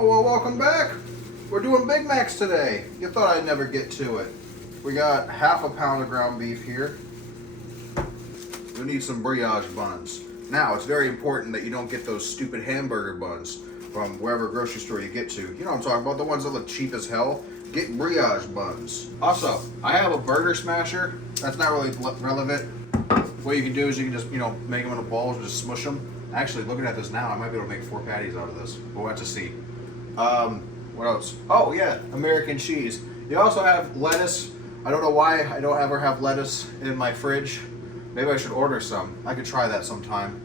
Oh, well, welcome back. We're doing Big Macs today. You thought I'd never get to it. We got half a pound of ground beef here. We need some brioche buns. Now, it's very important that you don't get those stupid hamburger buns from wherever grocery store you get to. You know what I'm talking about, the ones that look cheap as hell. Get brioche buns. Also, I have a burger smasher. That's not really relevant. What you can do is you can just, make them into balls and just smush them. Actually, looking at this now, I might be able to make 4 patties out of this. We'll have to see. What else? Oh, yeah, American cheese. You also have lettuce. I don't know why I don't ever have lettuce in my fridge. Maybe I should order some. I could try that sometime,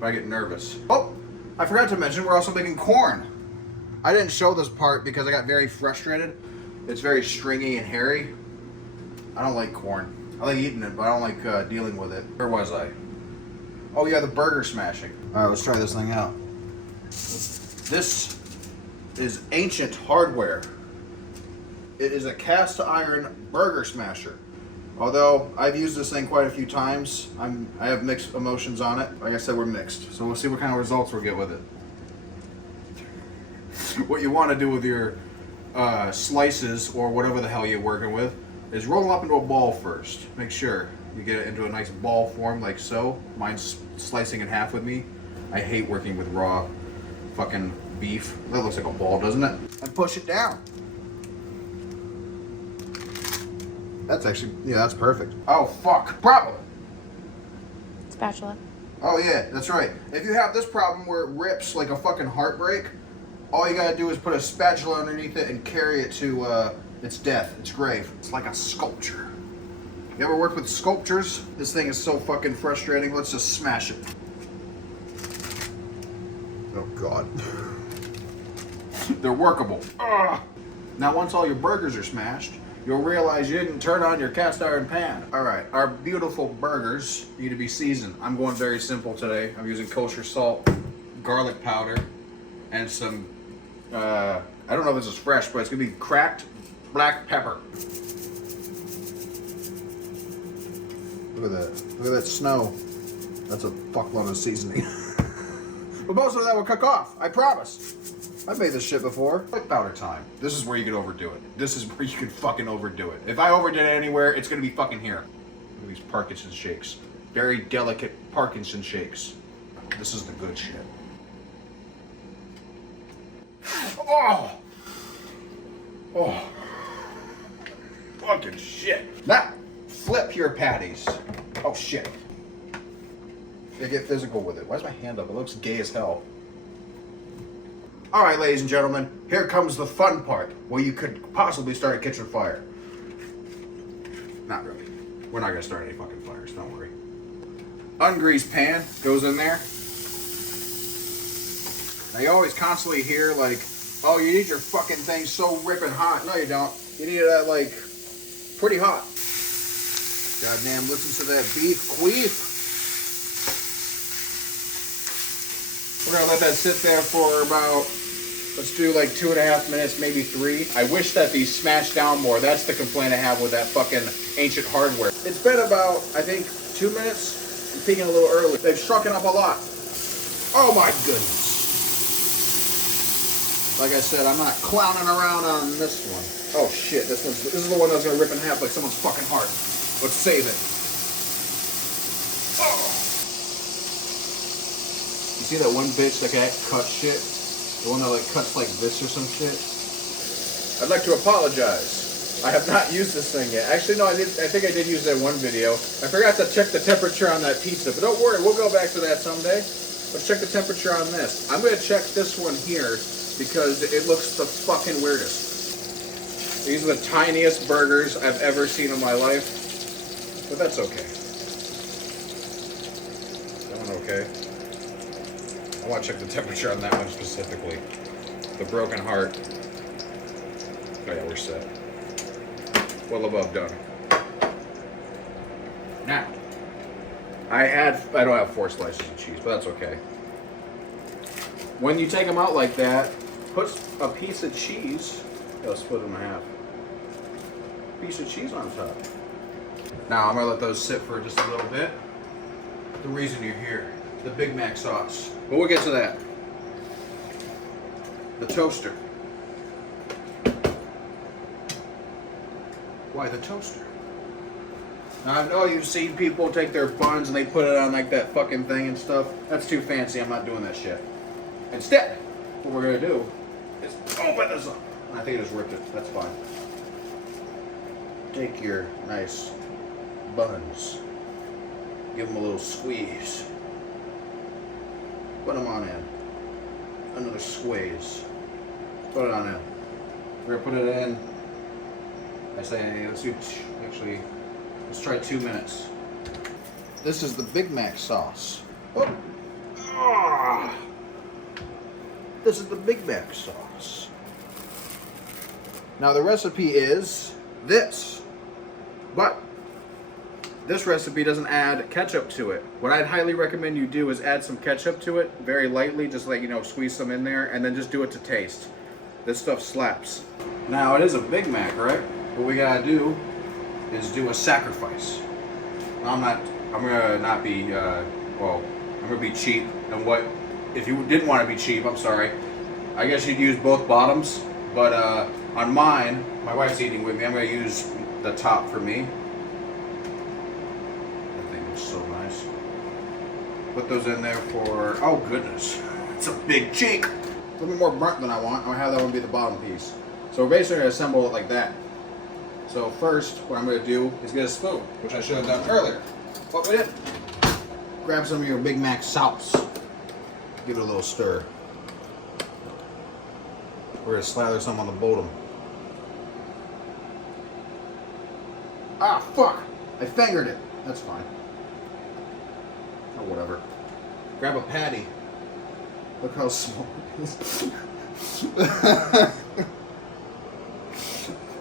but I get nervous. Oh, I forgot to mention we're also making corn. I didn't show this part because I got very frustrated. It's very stringy and hairy. I don't like corn. I like eating it, but I don't like dealing with it. Where was I? Oh yeah, the burger smashing. All right, let's try this thing out. This is Ancient Hardware. It is a cast iron burger smasher. Although I've used this thing quite a few times, I have mixed emotions on it. Like I said, we're mixed. So we'll see what kind of results we'll get with it. What you want to do with your slices or whatever the hell you're working with is roll them up into a ball first. Make sure you get it into a nice ball form like so. Mine's slicing in half with me. I hate working with raw fucking beef. That looks like a ball, doesn't it? And push it down. That's actually, yeah, that's perfect. Oh, fuck. Problem. Spatula. Oh, yeah, that's right. If you have this problem where it rips like a fucking heartbreak, all you gotta do is put a spatula underneath it and carry it to its death, its grave. It's like a sculpture. You ever work with sculptures? This thing is so fucking frustrating. Let's just smash it. Oh, God. They're workable. Ugh. Now, once all your burgers are smashed, you'll realize you didn't turn on your cast iron pan. All right, our beautiful burgers need to be seasoned. I'm going very simple today. I'm using kosher salt, garlic powder, and some, I don't know if this is fresh, but it's gonna be cracked black pepper. Look at that. Look at that snow. That's a fuckload of seasoning. But most of that will cook off, I promise. I've made this shit before. Garlic powder time. This is where you can overdo it. This is where you can fucking overdo it. If I overdid it anywhere, it's gonna be fucking here. Look at these Parkinson shakes. Very delicate Parkinson shakes. This is the good shit. Oh! Oh. Fucking shit. Now, flip your patties. Oh shit. They get physical with it. Why is my hand up? It looks gay as hell. All right, ladies and gentlemen, here comes the fun part, where you could possibly start a kitchen fire. Not really. We're not gonna start any fucking fires, don't worry. Ungreased pan goes in there. Now you always constantly hear like, oh, you need your fucking thing so ripping hot. No, you don't. You need it like, pretty hot. Goddamn, listen to that beef queef. We're gonna let that sit there for about, let's do like 2.5 minutes, maybe 3. I wish that these smashed down more. That's the complaint I have with that fucking Ancient Hardware. It's been about, I think, 2 minutes. I'm peeking a little early. They've shrunken up a lot. Oh my goodness. Like I said, I'm not clowning around on this one. Oh shit, this is the one that's gonna rip in half like someone's fucking heart. Let's save it. Oh. You see that one bitch that cuts shit? The one that like cuts like this or some shit? I'd like to apologize. I have not used this thing yet. Actually, no, I think I did use that one video. I forgot to check the temperature on that pizza, but don't worry, we'll go back to that someday. Let's check the temperature on this. I'm gonna check this one here because it looks the fucking weirdest. These are the tiniest burgers I've ever seen in my life, but that's okay. That one okay? I want to check the temperature on that one specifically. The broken heart. Oh yeah, we're set. Well above done. Now, I don't have 4 slices of cheese, but that's okay. When you take them out like that, put a piece of cheese, I'll split them in half. Piece of cheese on top. Now I'm gonna let those sit for just a little bit. The reason you're here, the Big Mac sauce. But we'll get to that. the toaster. Why the toaster? Now, I know you've seen people take their buns and they put it on like that fucking thing and stuff. That's too fancy. I'm not doing that shit. Instead, what we're gonna do is open this up. I think I just ripped it. That's fine. Take your nice buns. Give them a little squeeze. Put them on in. Another squeeze. Put it on in. We're gonna put it in. I say, let's do, actually, let's try 2 minutes. This is the Big Mac sauce. Oh. Ah. This is the Big Mac sauce. Now the recipe is this, but this recipe doesn't add ketchup to it. What I'd highly recommend you do is add some ketchup to it, very lightly, just like, squeeze some in there, and then just do it to taste. This stuff slaps. Now it is a Big Mac, right? What we gotta do is do a sacrifice. I'm gonna not be, I'm gonna be cheap. And if you didn't want to be cheap, I'm sorry. I guess you'd use both bottoms, but on mine, my wife's eating with me, I'm gonna use the top for me. That thing looks so nice. Put those in there for, oh goodness, it's a big cheek. A little bit more burnt than I want. I'm gonna have that one be the bottom piece. So we're basically gonna assemble it like that. So first, what I'm going to do is get a spoon, which I should have done earlier. But we didn't. Grab some of your Big Mac sauce. Give it a little stir. We're going to slather some on the bottom. Ah, fuck! I fingered it. That's fine. Or whatever. Grab a patty. Look how small it is.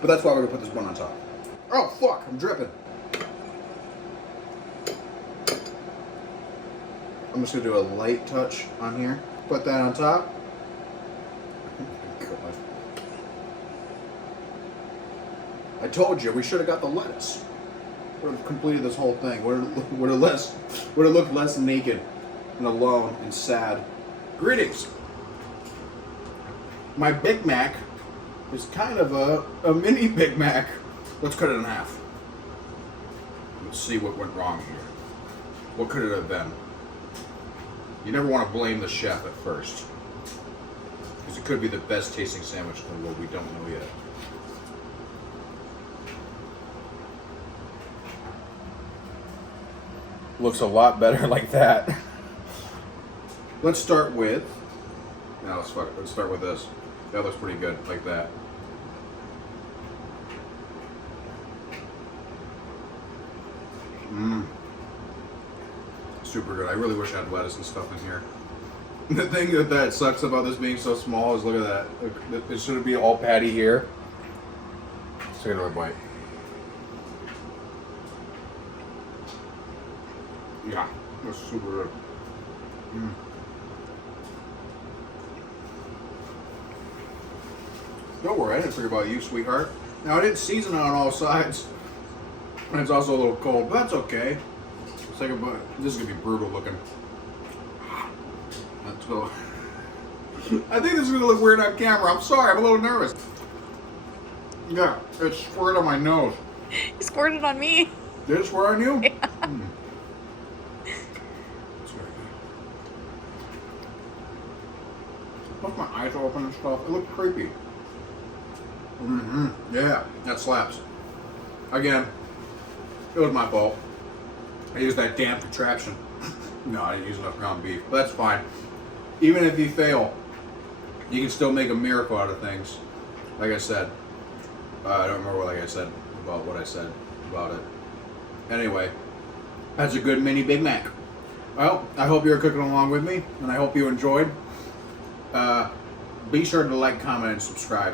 But that's why we're gonna put this bun on top. Oh fuck, I'm dripping. I'm just gonna do a light touch on here. Put that on top. I told you, we should have got the lettuce. Would have completed this whole thing. Would have looked less naked and alone and sad. Greetings. My Big Mac is kind of a mini Big Mac. Let's cut it in half. Let's see what went wrong here. What could it have been? You never want to blame the chef at first, because it could be the best tasting sandwich in the world. We don't know yet. Looks a lot better like that. Let's start with. No, let's start with this. That looks pretty good, like that. Super good. I really wish I had lettuce and stuff in here. The thing that sucks about this being so small is look at that. It should be all patty here. Let's take another bite. Yeah, that's super good. Don't worry, I didn't forget about you, sweetheart. Now, I didn't season it on all sides. And it's also a little cold, but that's okay. Let's take a bite. This is going to be brutal looking. Let's go. I think this is going to look weird on camera. I'm sorry, I'm a little nervous. Yeah, it squirted on my nose. You squirted on me. Did it squirt on you? Yeah. That's very good. Plus my eyes are open and stuff. It looked creepy. Yeah, that slaps. Again, it was my fault. I used that damn contraption. No, I didn't use enough ground beef. But that's fine. Even if you fail, you can still make a miracle out of things. Like I said. I don't remember what I said about it. Anyway, that's a good mini Big Mac. Well, I hope you're cooking along with me, and I hope you enjoyed. Be sure to like, comment, and subscribe.